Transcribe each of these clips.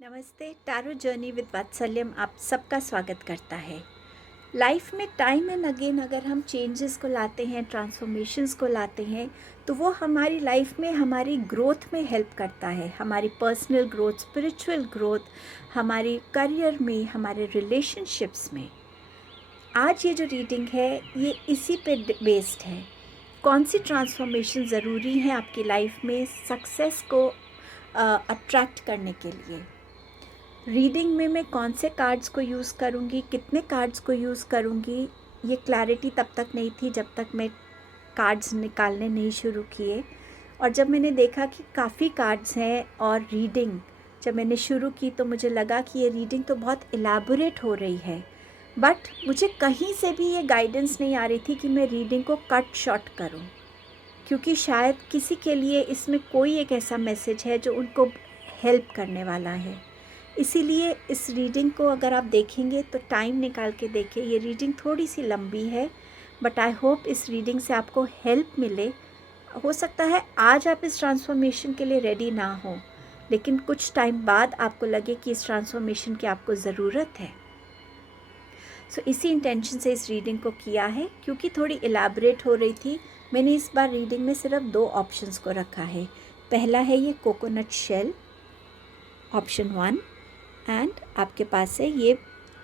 नमस्ते। Tarot journey with वात्सल्यम आप सबका स्वागत करता है। लाइफ में टाइम एंड अगेन अगर हम चेंजेस को लाते हैं, ट्रांसफॉर्मेशंस को लाते हैं, तो वो हमारी लाइफ में हमारी ग्रोथ में हेल्प करता है। हमारी पर्सनल ग्रोथ, स्पिरिचुअल ग्रोथ, हमारी करियर में, हमारे रिलेशनशिप्स में। आज ये जो रीडिंग है ये इसी पे बेस्ड है। कौन सी ट्रांसफॉर्मेशन ज़रूरी है आपकी लाइफ में सक्सेस को अट्रैक्ट करने के लिए। रीडिंग में मैं कौन से कार्ड्स को यूज़ करूँगी, कितने कार्ड्स को यूज़ करूँगी, ये क्लैरिटी तब तक नहीं थी जब तक मैं कार्ड्स निकालने नहीं शुरू किए। और जब मैंने देखा कि काफ़ी कार्ड्स हैं और रीडिंग जब मैंने शुरू की तो मुझे लगा कि ये रीडिंग तो बहुत इलैबोरेट हो रही है, बट मुझे कहीं से भी ये गाइडेंस नहीं आ रही थी कि मैं रीडिंग को कट शॉर्ट करूँ, क्योंकि शायद किसी के लिए इसमें कोई एक ऐसा मैसेज है जो उनको हेल्प करने वाला है। इसीलिए इस रीडिंग को अगर आप देखेंगे तो टाइम निकाल के देखें। ये रीडिंग थोड़ी सी लंबी है, बट आई होप इस रीडिंग से आपको हेल्प मिले। हो सकता है आज आप इस ट्रांसफॉर्मेशन के लिए रेडी ना हो, लेकिन कुछ टाइम बाद आपको लगे कि इस ट्रांसफॉर्मेशन की आपको ज़रूरत है। सो इसी इंटेंशन से इस रीडिंग को किया है, क्योंकि थोड़ी इलैबोरेट हो रही थी। मैंने इस बार रीडिंग में सिर्फ 2 ऑप्शंस को रखा है। पहला है ये कोकोनट शेल, ऑप्शन 1, एंड आपके पास है ये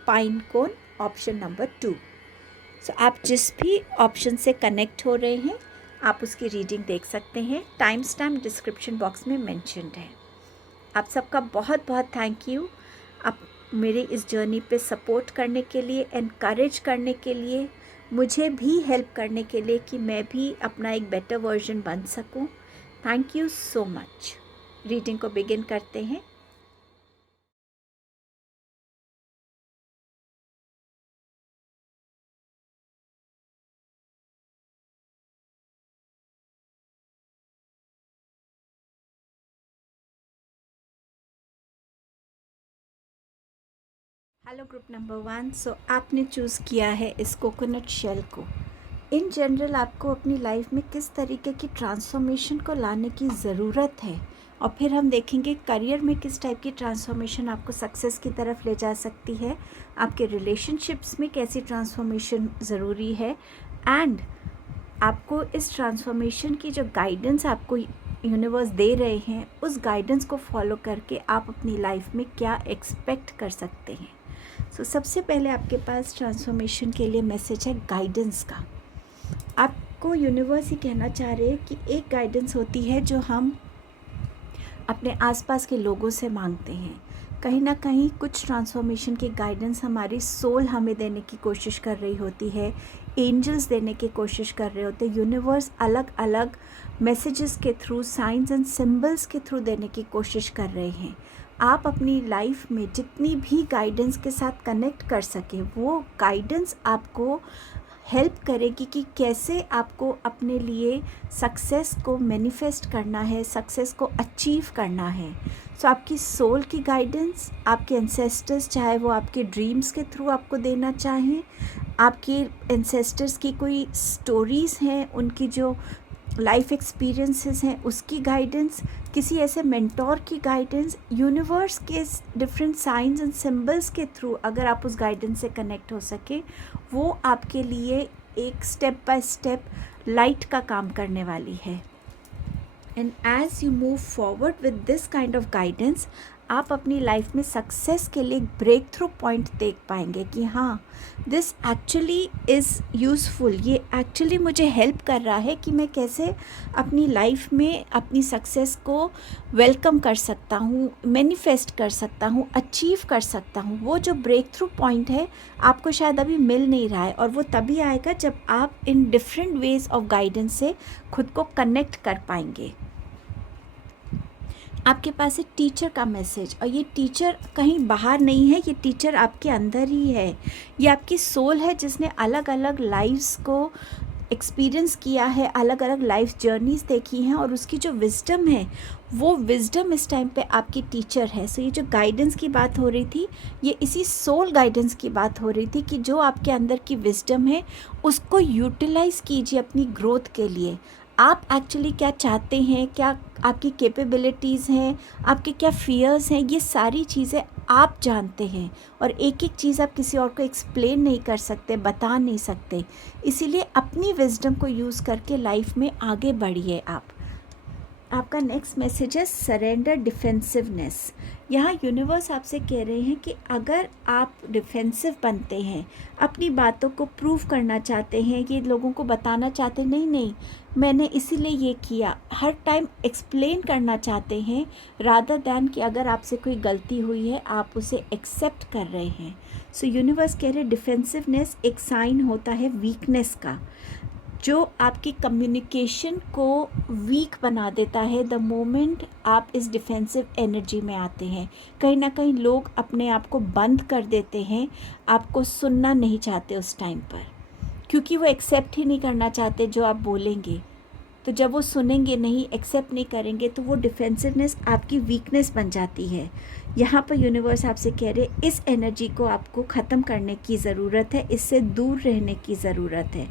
पाइन कोन, ऑप्शन नंबर 2। सो आप जिस भी ऑप्शन से कनेक्ट हो रहे हैं आप उसकी रीडिंग देख सकते हैं। टाइम स्टैम्प डिस्क्रिप्शन बॉक्स में मेंशन्ड है। आप सबका बहुत बहुत थैंक यू, आप मेरे इस जर्नी पे सपोर्ट करने के लिए, एनकरेज करने के लिए, मुझे भी हेल्प करने के लिए कि मैं भी अपना एक बेटर वर्जन बन सकूं। Thank you so much. Reading को बिगिन करते हैं। Hello group number 1। सो आपने चूज़ किया है इस कोकोनट शेल को। इन जनरल आपको अपनी लाइफ में किस तरीके की ट्रांसफॉर्मेशन को लाने की ज़रूरत है, और फिर हम देखेंगे करियर में किस टाइप की ट्रांसफॉर्मेशन आपको सक्सेस की तरफ ले जा सकती है, आपके रिलेशनशिप्स में कैसी ट्रांसफॉर्मेशन ज़रूरी है, एंड आपको इस ट्रांसफॉर्मेशन की जो गाइडेंस आपको यूनिवर्स दे रहे हैं उस गाइडेंस को फॉलो करके आप अपनी लाइफ में क्या एक्सपेक्ट कर सकते हैं। सो सबसे पहले आपके पास ट्रांसफॉर्मेशन के लिए मैसेज है गाइडेंस का। आपको यूनिवर्स ही कहना चाह रहे हैं कि एक गाइडेंस होती है जो हम अपने आसपास के लोगों से मांगते हैं। कहीं ना कहीं कुछ ट्रांसफॉर्मेशन की गाइडेंस हमारी सोल हमें देने की कोशिश कर रही होती है, एंजल्स देने की कोशिश कर रहे होते हैं, यूनिवर्स अलग अलग मैसेजेस के थ्रू, साइंस एंड सिंबल्स के थ्रू देने की कोशिश कर रहे हैं। आप अपनी लाइफ में जितनी भी गाइडेंस के साथ कनेक्ट कर सके वो गाइडेंस आपको हेल्प करेगी कि कैसे आपको अपने लिए सक्सेस को मैनिफेस्ट करना है, सक्सेस को अचीव करना है। सो आपकी सोल की गाइडेंस, आपके एंसेस्टर्स, चाहे वो आपके ड्रीम्स के थ्रू आपको देना चाहें, आपके एंसेस्टर्स की कोई स्टोरीज़ हैं, उनकी जो लाइफ एक्सपीरियंसेस हैं उसकी गाइडेंस, किसी ऐसे मेंटोर की गाइडेंस, यूनिवर्स के डिफरेंट साइंस एंड सिंबल्स के थ्रू अगर आप उस गाइडेंस से कनेक्ट हो सके, वो आपके लिए एक स्टेप बाय स्टेप लाइट का काम करने वाली है। And as you move forward with this kind of guidance, आप अपनी लाइफ में सक्सेस के लिए एक ब्रेक थ्रू पॉइंट देख पाएंगे कि हाँ, दिस एक्चुअली इज़ यूज़फुल। ये एक्चुअली मुझे हेल्प कर रहा है कि मैं कैसे अपनी लाइफ में अपनी सक्सेस को वेलकम कर सकता हूँ, मैनिफेस्ट कर सकता हूँ, अचीव कर सकता हूँ। वो जो ब्रेक थ्रू पॉइंट है आपको शायद अभी मिल नहीं रहा है, और वो तभी आएगा जब आप in different ways of guidance से खुद को कनेक्ट कर पाएंगे। आपके पास एक टीचर का मैसेज, और ये टीचर कहीं बाहर नहीं है, ये टीचर आपके अंदर ही है। ये आपकी सोल है जिसने अलग अलग लाइफ्स को एक्सपीरियंस किया है, अलग अलग लाइफ जर्नीज़ देखी हैं, और उसकी जो विजडम है वो विजडम इस टाइम पे आपकी टीचर है। सो ये जो गाइडेंस की बात हो रही थी ये इसी सोल गाइडेंस की बात हो रही थी कि जो आपके अंदर की विजडम है उसको यूटिलाइज़ कीजिए अपनी ग्रोथ के लिए। आप एक्चुअली क्या चाहते हैं, क्या आपकी कैपेबिलिटीज़ हैं, आपके क्या फियर्स हैं, ये सारी चीज़ें आप जानते हैं। और एक एक चीज़ आप किसी और को एक्सप्लेन नहीं कर सकते, बता नहीं सकते। इसीलिए अपनी विजडम को यूज़ करके लाइफ में आगे बढ़िए आप। आपका नेक्स्ट मैसेज है सरेंडर डिफेंसिवनेस। यहाँ यूनिवर्स आपसे कह रहे हैं कि अगर आप डिफेंसिव बनते हैं, अपनी बातों को प्रूव करना चाहते हैं, ये लोगों को बताना चाहते हैं, नहीं नहीं मैंने इसीलिए ये किया, हर टाइम एक्सप्लेन करना चाहते हैं, रादर दैन कि अगर आपसे कोई गलती हुई है आप उसे एक्सेप्ट कर रहे हैं। सो यूनिवर्स कह रहे डिफेंसिवनेस एक साइन होता है वीकनेस का, जो आपकी कम्युनिकेशन को वीक बना देता है द मोमेंट आप इस डिफेंसिव एनर्जी में आते हैं। कहीं ना कहीं लोग अपने आप को बंद कर देते हैं, आपको सुनना नहीं चाहते उस टाइम पर, क्योंकि वो एक्सेप्ट ही नहीं करना चाहते जो आप बोलेंगे। तो जब वो सुनेंगे नहीं, एक्सेप्ट नहीं करेंगे, तो वो डिफेंसिवनेस आपकी वीकनेस बन जाती है। यहाँ पर यूनिवर्स आपसे कह रहे इस एनर्जी को आपको ख़त्म करने की ज़रूरत है, इससे दूर रहने की ज़रूरत है।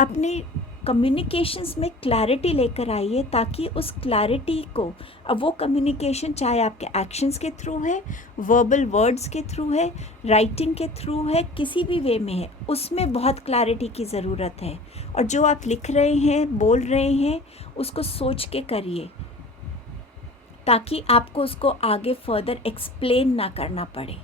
अपनी कम्युनिकेशंस में क्लैरिटी लेकर आइए, ताकि उस क्लैरिटी को, अब वो कम्युनिकेशन चाहे आपके एक्शंस के थ्रू है, वर्बल वर्ड्स के थ्रू है, राइटिंग के थ्रू है, किसी भी वे में है, उसमें बहुत क्लैरिटी की ज़रूरत है। और जो आप लिख रहे हैं, बोल रहे हैं, उसको सोच के करिए, ताकि आपको उसको आगे फर्दर एक्सप्लेन ना करना पड़े।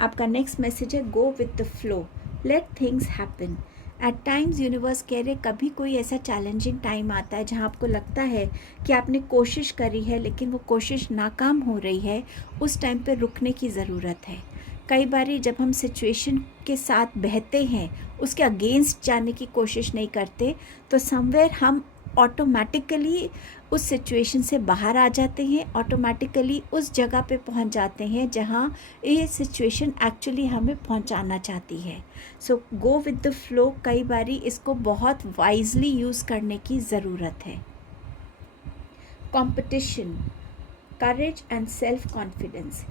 आपका नेक्स्ट मैसेज है go with the flow, let things happen. At times universe कह रहे कभी कोई ऐसा चैलेंजिंग टाइम आता है जहाँ आपको लगता है कि आपने कोशिश करी है लेकिन वो कोशिश नाकाम हो रही है, उस टाइम पे रुकने की ज़रूरत है। कई बारी जब हम सिचुएशन के साथ बहते हैं, उसके अगेंस्ट जाने की कोशिश नहीं करते, तो समवेयर हम ऑटोमेटिकली उस सिचुएशन से बाहर आ जाते हैं, ऑटोमेटिकली उस जगह पे पहुंच जाते हैं जहां ये सिचुएशन एक्चुअली हमें पहुंचाना चाहती है। सो गो विद द फ्लो, कई बारी इसको बहुत वाइजली यूज़ करने की ज़रूरत है। Competition, courage and self confidence.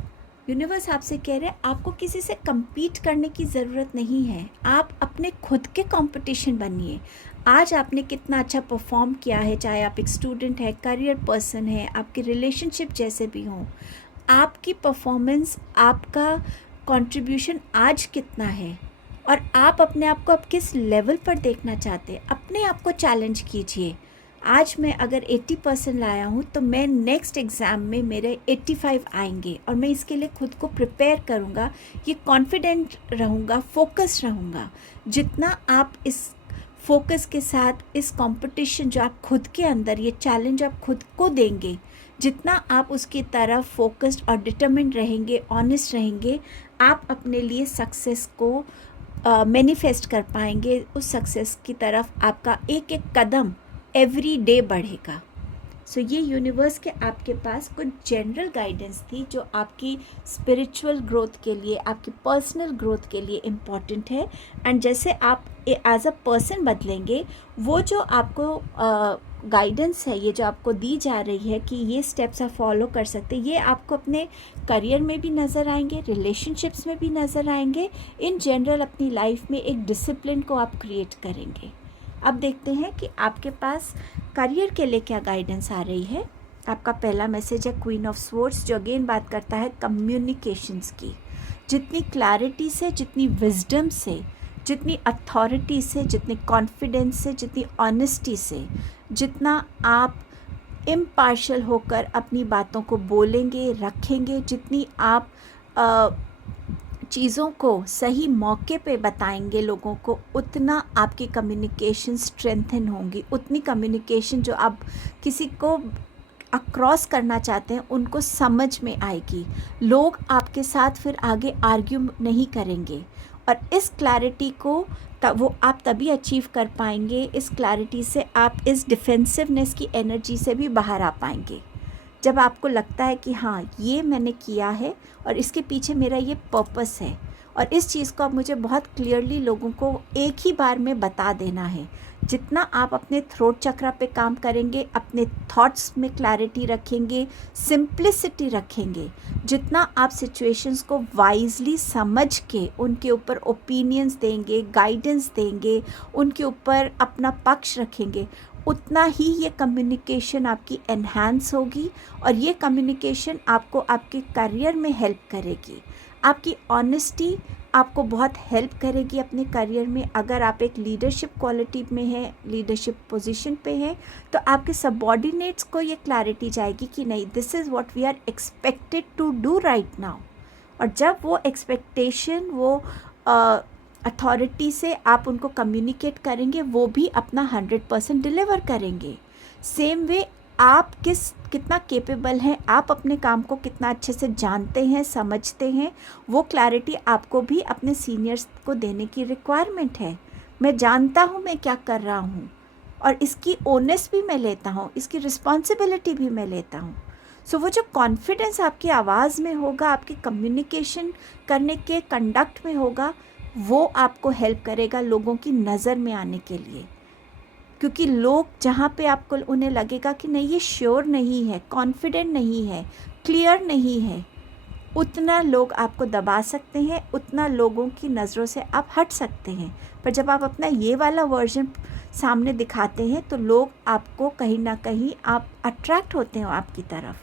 Universe आपसे कह रहे हैं आपको किसी से compete करने की ज़रूरत नहीं है, आप अपने खुद के कंपटीशन बनिए। आज आपने कितना अच्छा परफॉर्म किया है, चाहे आप एक स्टूडेंट है, करियर पर्सन है, आपके रिलेशनशिप जैसे भी हों, आपकी परफॉर्मेंस, आपका कंट्रीब्यूशन आज कितना है, और आप अपने आप को अब किस लेवल पर देखना चाहते हैं, अपने आप को चैलेंज कीजिए। आज मैं अगर 80% लाया हूँ, तो मैं नेक्स्ट एग्ज़ाम में मेरे 85 आएंगे, और मैं इसके लिए खुद को प्रिपेयर करूँगा, ये कॉन्फिडेंट रहूँगा, फोकस रहूँगा। जितना आप इस फोकस के साथ इस कंपटीशन जो आप खुद के अंदर, ये चैलेंज आप खुद को देंगे, जितना आप उसकी तरफ फोकस्ड और डिटरमिन्ड रहेंगे, ऑनेस्ट रहेंगे, आप अपने लिए सक्सेस को मैनिफेस्ट कर पाएंगे। उस सक्सेस की तरफ आपका एक एक कदम एवरी डे बढ़ेगा। सो ये यूनिवर्स के आपके पास कुछ जनरल गाइडेंस थी, जो आपकी स्पिरिचुअल ग्रोथ के लिए, आपकी पर्सनल ग्रोथ के लिए इम्पॉर्टेंट है। एंड जैसे आप एज अ पर्सन बदलेंगे, वो जो आपको गाइडेंस है, ये जो आपको दी जा रही है कि ये स्टेप्स आप फॉलो कर सकते हैं, ये आपको अपने करियर में भी नज़र आएंगे, रिलेशनशिप्स में भी नज़र आएंगे, इन जनरल अपनी लाइफ में एक डिसिप्लिन को आप क्रिएट करेंगे। अब देखते हैं कि आपके पास करियर के लिए क्या गाइडेंस आ रही है। आपका पहला मैसेज है क्वीन ऑफ स्वॉर्ड्स, जो अगेन बात करता है कम्युनिकेशंस की। जितनी क्लैरिटी से, जितनी विजडम से, जितनी अथॉरिटी से, जितनी कॉन्फिडेंस से, जितनी ऑनेस्टी से, जितना आप इम्पार्शियल होकर अपनी बातों को बोलेंगे, रखेंगे, जितनी आप चीज़ों को सही मौके पे बताएंगे लोगों को, उतना आपकी कम्युनिकेशन स्ट्रेंथन होंगी। उतनी कम्युनिकेशन जो आप किसी को अक्रॉस करना चाहते हैं उनको समझ में आएगी। लोग आपके साथ फिर आगे आर्ग्यू नहीं करेंगे, और इस क्लैरिटी को वो आप तभी अचीव कर पाएंगे। इस क्लैरिटी से आप इस डिफेंसिवनेस की एनर्जी से भी बाहर आ पाएंगे, जब आपको लगता है कि हाँ ये मैंने किया है और इसके पीछे मेरा ये पर्पस है, और इस चीज़ को अब मुझे बहुत क्लियरली लोगों को एक ही बार में बता देना है। जितना आप अपने थ्रोट चक्रा पे काम करेंगे, अपने थॉट्स में क्लैरिटी रखेंगे, सिंप्लिसिटी रखेंगे, जितना आप सिचुएशंस को वाइजली समझ के उनके ऊपर ओपिनियंस देंगे, गाइडेंस देंगे, उनके ऊपर अपना पक्ष रखेंगे, उतना ही ये कम्युनिकेशन आपकी एनहांस होगी और ये कम्युनिकेशन आपको आपके करियर में हेल्प करेगी। आपकी ऑनेस्टी आपको बहुत हेल्प करेगी अपने करियर में। अगर आप एक लीडरशिप क्वालिटी में हैं, लीडरशिप पोजीशन पे हैं, तो आपके सबऑर्डिनेट्स को ये क्लैरिटी जाएगी कि नहीं, this is what we are expected to do right now. और जब वो एक्सपेक्टेशन, वो अथॉरिटी से आप उनको कम्युनिकेट करेंगे, वो भी अपना 100% डिलीवर करेंगे। सेम वे आप कितना केपेबल हैं, आप अपने काम को कितना अच्छे से जानते हैं, समझते हैं, वो क्लैरिटी आपको भी अपने सीनियर्स को देने की रिक्वायरमेंट है। मैं जानता हूँ मैं क्या कर रहा हूँ और इसकी ओनेस भी मैं लेता हूँ, इसकी रिस्पॉन्सिबिलिटी भी मैं लेता हूँ। सो वो जो कॉन्फिडेंस आपकी आवाज़ में होगा, आपकी कम्युनिकेशन करने के कंडक्ट में होगा, वो आपको हेल्प करेगा लोगों की नज़र में आने के लिए। क्योंकि लोग जहाँ पे आपको उन्हें लगेगा कि नहीं, ये श्योर नहीं है, कॉन्फिडेंट नहीं है, क्लियर नहीं है, उतना लोग आपको दबा सकते हैं, उतना लोगों की नज़रों से आप हट सकते हैं। पर जब आप अपना ये वाला वर्जन सामने दिखाते हैं तो लोग आपको कहीं ना कहीं आप अट्रैक्ट होते हो आपकी तरफ।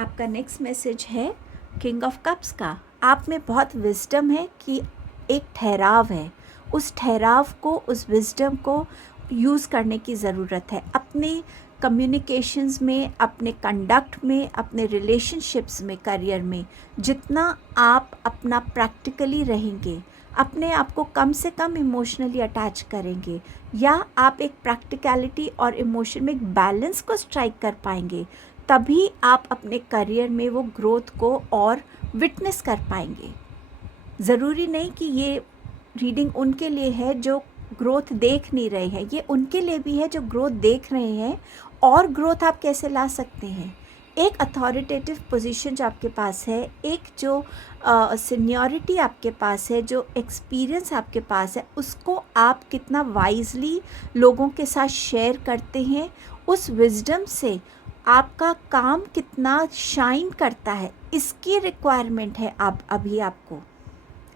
आपका नेक्स्ट मैसेज है किंग ऑफ कप्स का। आप में बहुत विजडम है कि एक ठहराव है, उस ठहराव को, उस विजडम को यूज़ करने की ज़रूरत है अपने कम्युनिकेशंस में, अपने कंडक्ट में, अपने रिलेशनशिप्स में, करियर में। जितना आप अपना प्रैक्टिकली रहेंगे, अपने आप को कम से कम इमोशनली अटैच करेंगे, या आप एक प्रैक्टिकलिटी और इमोशन में एक बैलेंस को स्ट्राइक कर पाएंगे, तभी आप अपने करियर में वो ग्रोथ को और विटनेस कर पाएंगे। ज़रूरी नहीं कि ये रीडिंग उनके लिए है जो ग्रोथ देख नहीं रहे हैं, ये उनके लिए भी है जो ग्रोथ देख रहे हैं। और ग्रोथ आप कैसे ला सकते हैं? एक अथॉरिटेटिव पोजीशन जो आपके पास है, एक जो सीनियरिटी आपके पास है, जो एक्सपीरियंस आपके पास है, उसको आप कितना वाइजली लोगों के साथ शेयर करते हैं, उस विजडम से आपका काम कितना शाइन करता है, इसकी रिक्वायरमेंट है। आप अभी आपको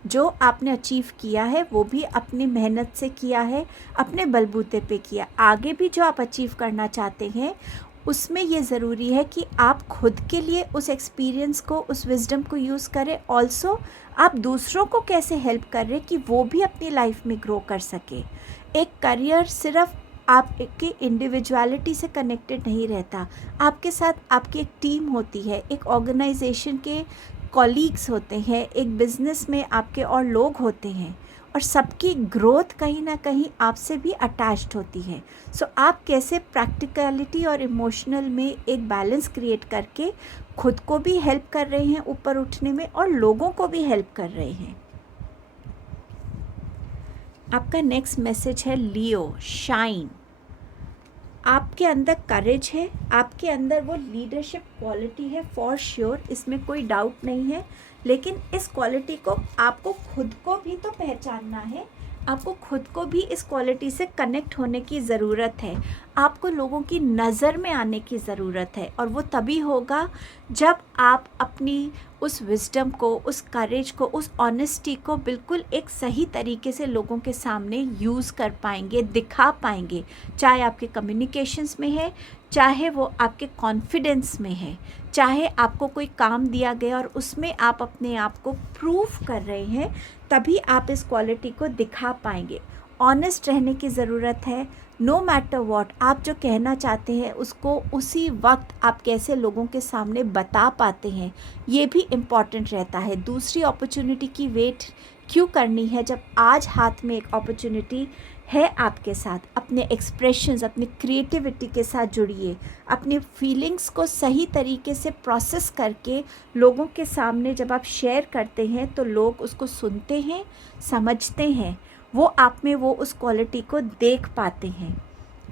जो आपने अचीव किया है वो भी अपनी मेहनत से किया है, अपने बलबूते पे किया। आगे भी जो आप अचीव करना चाहते हैं उसमें ये ज़रूरी है कि आप खुद के लिए उस एक्सपीरियंस को, उस विजडम को यूज़ करें। ऑल्सो आप दूसरों को कैसे हेल्प कर रहे कि वो भी अपनी लाइफ में ग्रो कर सके। एक करियर सिर्फ आपकी इंडिविजुअलिटी से कनेक्टेड नहीं रहता, आपके साथ आपकी एक टीम होती है, एक ऑर्गेनाइजेशन के कॉलीग्स होते हैं, एक बिज़नेस में आपके और लोग होते हैं, और सबकी ग्रोथ कहीं ना कहीं आपसे भी अटैच्ड होती है। सो आप कैसे प्रैक्टिकलिटी और इमोशनल में एक बैलेंस क्रिएट करके खुद को भी हेल्प कर रहे हैं ऊपर उठने में और लोगों को भी हेल्प कर रहे हैं। आपका नेक्स्ट मैसेज है लियो, शाइन। आपके अंदर करेज है, आपके अंदर वो लीडरशिप क्वालिटी है फॉर श्योर, इसमें कोई डाउट नहीं है। लेकिन इस क्वालिटी को आपको खुद को भी तो पहचानना है, आपको खुद को भी इस क्वालिटी से कनेक्ट होने की ज़रूरत है, आपको लोगों की नज़र में आने की ज़रूरत है। और वो तभी होगा जब आप अपनी उस विजडम को, उस करेज को, उस ऑनेस्टी को बिल्कुल एक सही तरीके से लोगों के सामने यूज़ कर पाएंगे, दिखा पाएंगे। चाहे आपके कम्युनिकेशंस में है, चाहे वो आपके कॉन्फिडेंस में है, चाहे आपको कोई काम दिया गया और उसमें आप अपने आप को प्रूव कर रहे हैं, तभी आप इस क्वालिटी को दिखा पाएंगे। ऑनेस्ट रहने की ज़रूरत है। नो मैटर वॉट, आप जो कहना चाहते हैं उसको उसी वक्त आप कैसे लोगों के सामने बता पाते हैं, ये भी इम्पॉर्टेंट रहता है। दूसरी अपॉर्चुनिटी की वेट क्यों करनी है जब आज हाथ में एक अपॉर्चुनिटी है आपके साथ? अपने एक्सप्रेशंस, अपनी क्रिएटिविटी के साथ जुड़िए, अपनी फीलिंग्स को सही तरीके से प्रोसेस करके लोगों के सामने जब आप शेयर करते हैं तो लोग उसको सुनते हैं, समझते हैं, वो आप में वो उस क्वालिटी को देख पाते हैं।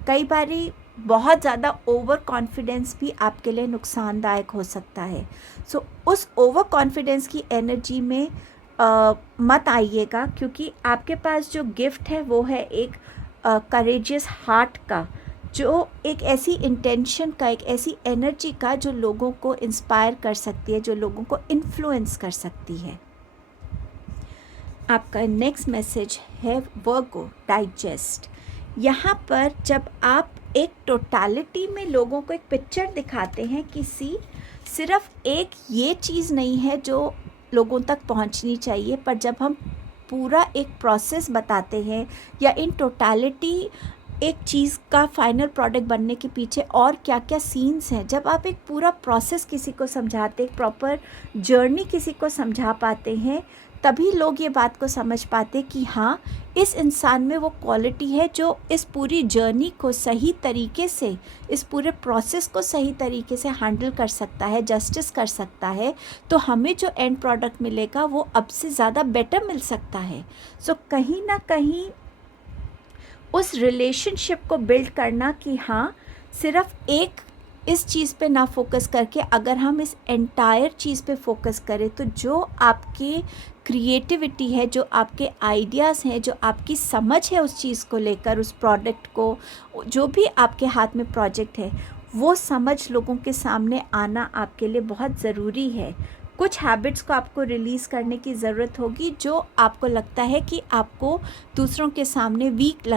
कई बारी बहुत ज़्यादा ओवर कॉन्फिडेंस भी आपके लिए नुकसानदायक हो सकता है। सो उस ओवर कॉन्फिडेंस की एनर्जी में मत आइएगा, क्योंकि आपके पास जो गिफ्ट है वो है एक करेजियस हार्ट का, जो एक ऐसी इंटेंशन का, एक ऐसी एनर्जी का जो लोगों को इंस्पायर कर सकती है, जो लोगों को इन्फ्लुएंस कर सकती है। आपका नेक्स्ट मैसेज है वर्गो, डाइजेस्ट। यहाँ पर जब आप एक टोटलिटी में लोगों को एक पिक्चर दिखाते हैं कि सिर्फ एक ये चीज़ नहीं है जो लोगों तक पहुंचनी चाहिए, पर जब हम पूरा एक प्रोसेस बताते हैं या इन टोटलिटी एक चीज़ का फाइनल प्रोडक्ट बनने के पीछे और क्या क्या सीन्स हैं, जब आप एक पूरा प्रोसेस किसी को समझाते, एक प्रॉपर जर्नी किसी को समझा पाते हैं, तभी लोग ये बात को समझ पाते कि हाँ, इस इंसान में वो क्वालिटी है जो इस पूरी जर्नी को सही तरीके से, इस पूरे प्रोसेस को सही तरीके से हैंडल कर सकता है, जस्टिस कर सकता है, तो हमें जो एंड प्रोडक्ट मिलेगा वो अब से ज़्यादा बेटर मिल सकता है। सो कहीं ना कहीं उस रिलेशनशिप को बिल्ड करना कि हाँ, सिर्फ एक इस चीज़ पे ना फोकस करके अगर हम इस एंटायर चीज़ पे फोकस करें, तो जो आपके क्रिएटिविटी है, जो आपके आइडियाज़ हैं, जो आपकी समझ है उस चीज़ को लेकर, उस प्रोडक्ट को, जो भी आपके हाथ में प्रोजेक्ट है, वो समझ लोगों के सामने आना आपके लिए बहुत ज़रूरी है। कुछ हैबिट्स को आपको रिलीज़ करने की ज़रूरत होगी जो आपको लगता है कि आपको दूसरों के सामने वीक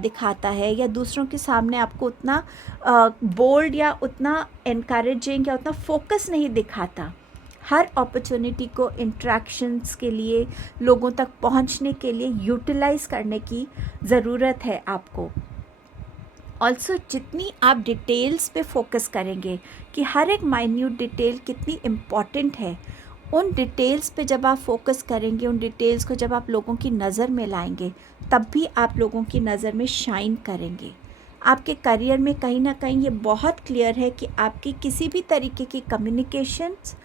दिखाता है, या दूसरों के सामने आपको उतना बोल्ड या उतना एनकरेजिंग या उतना फोकस नहीं दिखाता। हर अपॉर्चुनिटी को इंटरेक्शंस के लिए, लोगों तक पहुंचने के लिए यूटिलाइज़ करने की ज़रूरत है आपको। ऑल्सो जितनी आप डिटेल्स पे फोकस करेंगे कि हर एक माइन्यूट डिटेल कितनी इम्पॉर्टेंट है, उन डिटेल्स पे जब आप फोकस करेंगे, उन डिटेल्स को जब आप लोगों की नज़र में लाएंगे, तब भी आप लोगों की नज़र में शाइन करेंगे। आपके करियर में कहीं ना कहीं ये बहुत क्लियर है कि आपकी किसी भी तरीके की कम्युनिकेशंस,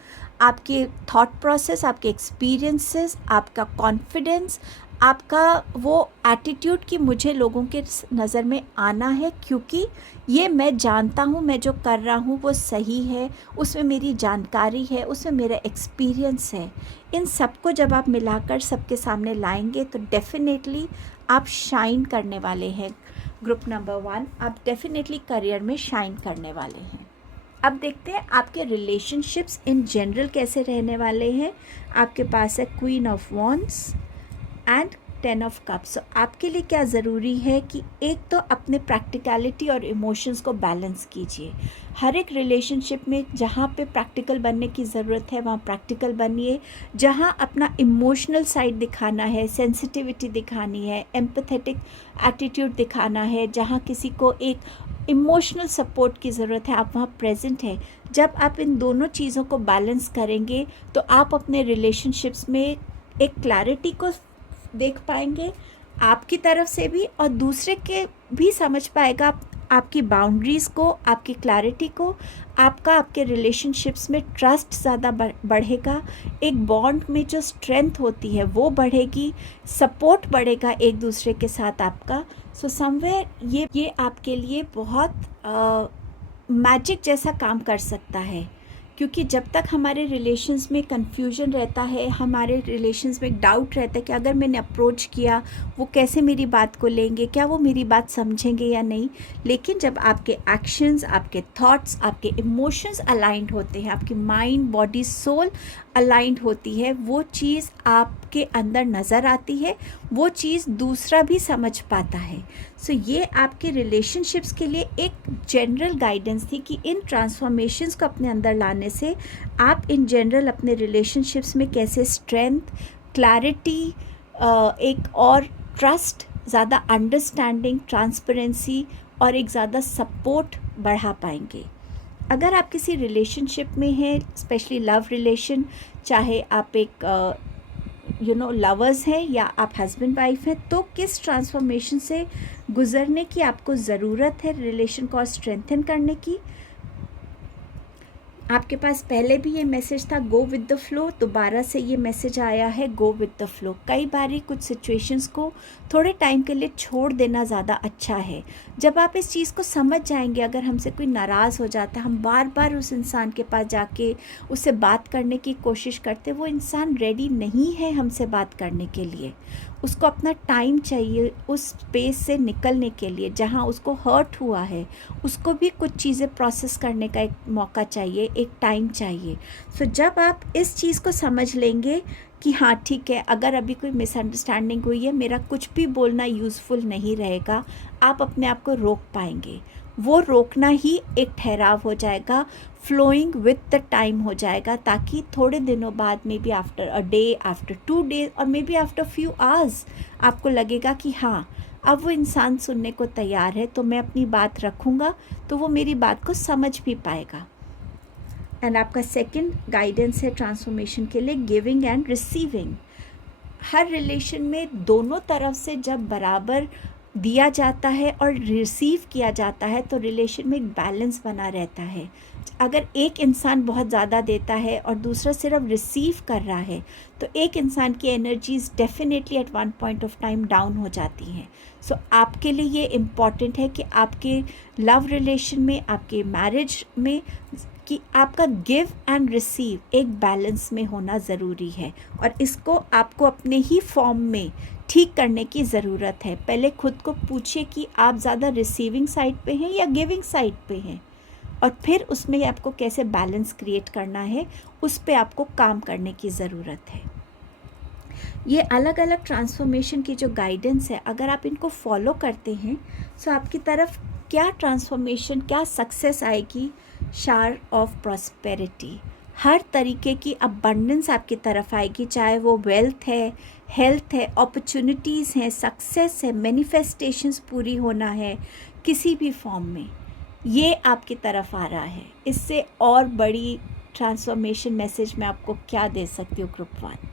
आपके थॉट प्रोसेस, आपके एक्सपीरियंसेस, आपका कॉन्फिडेंस, आपका वो एटीट्यूड कि मुझे लोगों के नज़र में आना है, क्योंकि ये मैं जानता हूँ, मैं जो कर रहा हूँ वो सही है, उसमें मेरी जानकारी है, उसमें मेरा एक्सपीरियंस है। इन सब को जब आप मिलाकर सबके सामने लाएंगे तो डेफिनेटली आप शाइन करने वाले हैं। ग्रुप नंबर 1, आप डेफिनेटली करियर में शाइन करने वाले हैं। अब देखते हैं आपके रिलेशनशिप्स इन जनरल कैसे रहने वाले हैं। आपके पास है queen of wands and 10 of cups. आपके लिए क्या ज़रूरी है कि एक तो अपने प्रैक्टिकलिटी और इमोशंस को बैलेंस कीजिए। हर एक रिलेशनशिप में जहाँ पे प्रैक्टिकल बनने की ज़रूरत है वहाँ प्रैक्टिकल बनिए, जहाँ अपना इमोशनल साइड दिखाना है, सेंसिटिविटी दिखानी है, एम्पैथेटिक एटीट्यूड दिखाना है, जहाँ किसी को एक इमोशनल सपोर्ट की ज़रूरत है, आप वहाँ प्रेजेंट है। जब आप इन दोनों चीज़ों को बैलेंस करेंगे तो आप अपने रिलेशनशिप्स में एक क्लैरिटी को देख पाएंगे, आपकी तरफ से भी, और दूसरे के भी समझ पाएगा आपकी बाउंड्रीज़ को, आपकी क्लैरिटी को। आपके रिलेशनशिप्स में ट्रस्ट ज़्यादा बढ़ेगा, एक बॉन्ड में जो स्ट्रेंथ होती है वो बढ़ेगी, सपोर्ट बढ़ेगा एक दूसरे के साथ आपका। सो समवेयर ये आपके लिए बहुत मैजिक जैसा काम कर सकता है, क्योंकि जब तक हमारे रिलेशंस में कन्फ्यूजन रहता है, हमारे रिलेशंस में डाउट रहता है कि अगर मैंने अप्रोच किया वो कैसे मेरी बात को लेंगे, क्या वो मेरी बात समझेंगे या नहीं। लेकिन जब आपके एक्शंस, आपके थॉट्स, आपके इमोशंस अलाइंड होते हैं, आपकी माइंड, बॉडी, सोल अलाइंड होती है, वो चीज़ आपके अंदर नज़र आती है, वो चीज़ दूसरा भी समझ पाता है। सो ये आपके रिलेशनशिप्स के लिए एक जनरल गाइडेंस थी कि इन ट्रांसफॉर्मेशंस को अपने अंदर लाने से आप इन जनरल अपने रिलेशनशिप्स में कैसे स्ट्रेंथ, क्लैरिटी, एक और ट्रस्ट, ज़्यादा अंडरस्टैंडिंग, ट्रांसपेरेंसी और एक ज़्यादा सपोर्ट बढ़ा पाएंगे। अगर आप किसी रिलेशनशिप में हैं, स्पेशली लव रिलेशन, चाहे आप एक लवर्स हैं या आप हस्बैंड वाइफ हैं, तो किस ट्रांसफॉर्मेशन से गुज़रने की आपको ज़रूरत है रिलेशन को और स्ट्रेंथन करने की। आपके पास पहले भी ये मैसेज था गो विद द फ्लो, दोबारा से ये मैसेज आया है गो विद द फ्लो। कई बारी कुछ सिचुएशंस को थोड़े टाइम के लिए छोड़ देना ज़्यादा अच्छा है। जब आप इस चीज़ को समझ जाएंगे, अगर हमसे कोई नाराज़ हो जाता है, हम बार बार उस इंसान के पास जाके उससे बात करने की कोशिश करते, वो इंसान रेडी नहीं है हमसे बात करने के लिए। उसको अपना टाइम चाहिए उस स्पेस से निकलने के लिए जहाँ उसको हर्ट हुआ है, उसको भी कुछ चीज़ें प्रोसेस करने का एक मौका चाहिए, एक टाइम चाहिए। सो जब आप इस चीज़ को समझ लेंगे कि हाँ ठीक है, अगर अभी कोई मिसअंडरस्टैंडिंग हुई है, मेरा कुछ भी बोलना यूज़फुल नहीं रहेगा, आप अपने आप को रोक पाएंगे। वो रोकना ही एक ठहराव हो जाएगा, फ्लोइंग विथ द टाइम हो जाएगा, ताकि थोड़े दिनों बाद maybe after a day, after 2 days और maybe after few hours आपको लगेगा कि हाँ अब वो इंसान सुनने को तैयार है, तो मैं अपनी बात रखूँगा तो वो मेरी बात को समझ भी पाएगा। एंड आपका सेकंड गाइडेंस है ट्रांसफॉर्मेशन के लिए, giving and receiving. Her relation में दोनों तरफ से जब बराबर दिया जाता है और रिसीव किया जाता है तो रिलेशन में एक बैलेंस बना रहता है। अगर एक इंसान बहुत ज़्यादा देता है और दूसरा सिर्फ रिसीव कर रहा है तो एक इंसान की energies definitely at one point of time down हो जाती हैं। सो आपके लिए ये इम्पॉर्टेंट है कि आपके लव रिलेशन में, आपके मैरिज में, कि आपका गिव एंड रिसीव एक बैलेंस में होना ज़रूरी है, और इसको आपको अपने ही फॉर्म में ठीक करने की ज़रूरत है। पहले खुद को पूछिए कि आप ज़्यादा रिसीविंग साइड पे हैं या गिविंग साइड पे हैं, और फिर उसमें आपको कैसे बैलेंस क्रिएट करना है, उस पे आपको काम करने की ज़रूरत है। ये अलग अलग ट्रांसफॉर्मेशन की जो गाइडेंस है, अगर आप इनको फॉलो करते हैं तो आपकी तरफ क्या ट्रांसफॉर्मेशन, क्या सक्सेस आएगी, शार ऑफ प्रॉस्पेरिटी। हर तरीके की अबंडेंस आपकी तरफ आएगी, चाहे वो वेल्थ है, हेल्थ है, अपॉर्चुनिटीज़ हैं, सक्सेस है, मैनिफेस्टेशंस पूरी होना है, किसी भी फॉर्म में ये आपकी तरफ आ रहा है। इससे और बड़ी ट्रांसफॉर्मेशन मैसेज मैं आपको क्या दे सकती हूँ ग्रुप 1।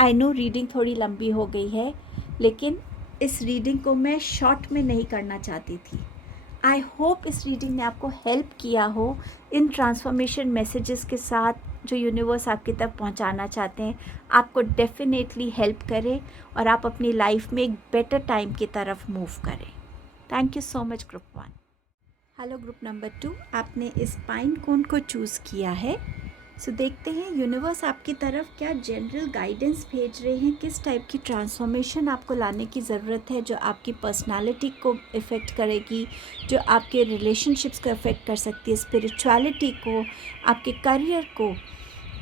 आई नो रीडिंग थोड़ी लंबी हो गई है, लेकिन इस रीडिंग को मैं शॉर्ट में नहीं करना चाहती थी। आई होप इस रीडिंग ने आपको हेल्प किया हो इन ट्रांसफॉर्मेशन मैसेजेस के साथ जो यूनिवर्स आपकी तक पहुंचाना चाहते हैं, आपको डेफिनेटली हेल्प करे और आप अपनी लाइफ में एक बेटर टाइम की तरफ मूव करें। Thank you so much group 1। Hello group number 2, आपने इस पाइन कोन को चूज़ किया है। सो देखते हैं यूनिवर्स आपकी तरफ क्या जनरल गाइडेंस भेज रहे हैं, किस टाइप की ट्रांसफॉर्मेशन आपको लाने की ज़रूरत है जो आपकी पर्सनालिटी को इफ़ेक्ट करेगी, जो आपके रिलेशनशिप्स को इफ़ेक्ट कर सकती है, स्पिरिचुअलिटी को, आपके करियर को।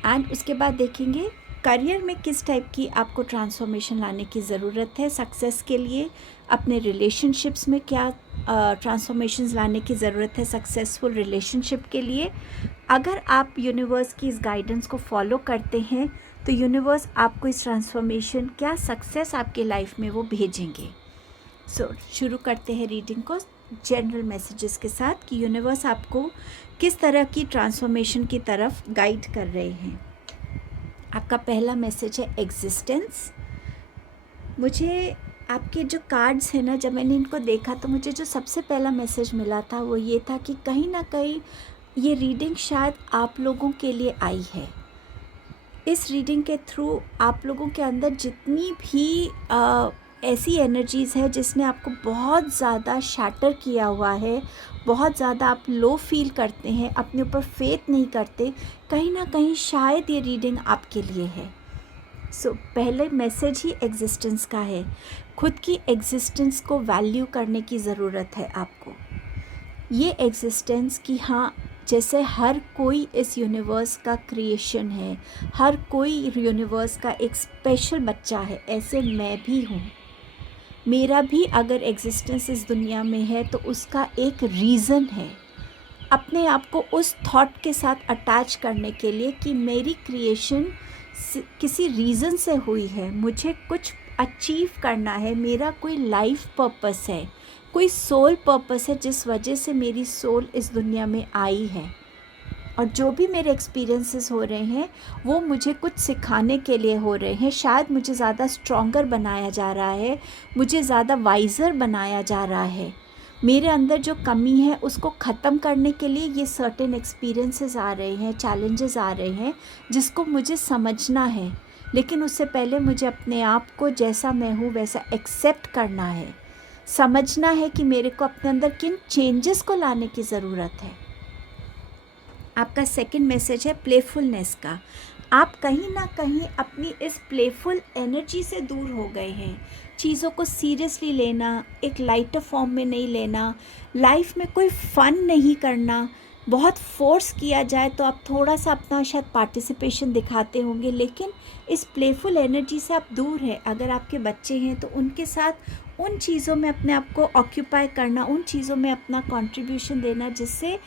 एंड उसके बाद देखेंगे करियर में किस टाइप की आपको ट्रांसफॉर्मेशन लाने की ज़रूरत है सक्सेस के लिए, अपने रिलेशनशिप्स में क्या ट्रांसफॉर्मेशंस लाने की ज़रूरत है सक्सेसफुल रिलेशनशिप के लिए। अगर आप यूनिवर्स की इस गाइडेंस को फॉलो करते हैं तो यूनिवर्स आपको इस ट्रांसफॉर्मेशन, क्या सक्सेस आपकी लाइफ में वो भेजेंगे। सो शुरू करते हैं रीडिंग को जनरल मैसेजेस के साथ कि यूनिवर्स आपको किस तरह की ट्रांसफॉर्मेशन की तरफ गाइड कर रहे हैं। आपका पहला मैसेज है एग्जिस्टेंस। मुझे आपके जो कार्ड्स हैं ना, जब मैंने इनको देखा तो मुझे जो सबसे पहला मैसेज मिला था वो ये था कि कहीं ना कहीं ये रीडिंग शायद आप लोगों के लिए आई है। इस रीडिंग के थ्रू आप लोगों के अंदर जितनी भी ऐसी एनर्जीज़ है जिसने आपको बहुत ज़्यादा शैटर किया हुआ है, बहुत ज़्यादा आप लो फील करते हैं, अपने ऊपर फेथ नहीं करते, कहीं ना कहीं शायद ये रीडिंग आपके लिए है। सो पहले मैसेज ही एग्जिस्टेंस का है। खुद की एग्जिस्टेंस को वैल्यू करने की ज़रूरत है आपको। ये एग्जिस्टेंस कि हाँ, जैसे हर कोई इस यूनिवर्स का क्रिएशन है, हर कोई यूनिवर्स का एक स्पेशल बच्चा है, ऐसे मैं भी हूँ। मेरा भी अगर एग्जिस्टेंस इस दुनिया में है तो उसका एक रीज़न है। अपने आप को उस थॉट के साथ अटैच करने के लिए कि मेरी क्रिएशन किसी रीज़न से हुई है, मुझे कुछ अचीव करना है, मेरा कोई लाइफ पर्पस है, कोई सोल पर्पस है जिस वजह से मेरी सोल इस दुनिया में आई है। और जो भी मेरे एक्सपीरियंसेस हो रहे हैं वो मुझे कुछ सिखाने के लिए हो रहे हैं। शायद मुझे ज़्यादा स्ट्रॉन्गर बनाया जा रहा है, मुझे ज़्यादा वाइज़र बनाया जा रहा है। मेरे अंदर जो कमी है उसको ख़त्म करने के लिए ये सर्टेन एक्सपीरियंसेस आ रहे हैं, चैलेंजेस आ रहे हैं जिसको मुझे समझना है। लेकिन उससे पहले मुझे अपने आप को जैसा मैं हूँ वैसा एक्सेप्ट करना है, समझना है कि मेरे को अपने अंदर किन चेंजेस को लाने की ज़रूरत है। आपका सेकंड मैसेज है प्लेफुलनेस का। आप कहीं ना कहीं अपनी इस प्लेफुल एनर्जी से दूर हो गए हैं। चीज़ों को सीरियसली लेना, एक लाइटर फॉर्म में नहीं लेना, लाइफ में कोई फ़न नहीं करना, बहुत फोर्स किया जाए तो आप थोड़ा सा अपना शायद पार्टिसिपेशन दिखाते होंगे, लेकिन इस प्लेफुल एनर्जी से आप दूर हैं। अगर आपके बच्चे हैं तो उनके साथ उन चीज़ों में अपने आप को ऑक्यूपाई करना, उन चीज़ों में अपना कंट्रीब्यूशन देना जिससे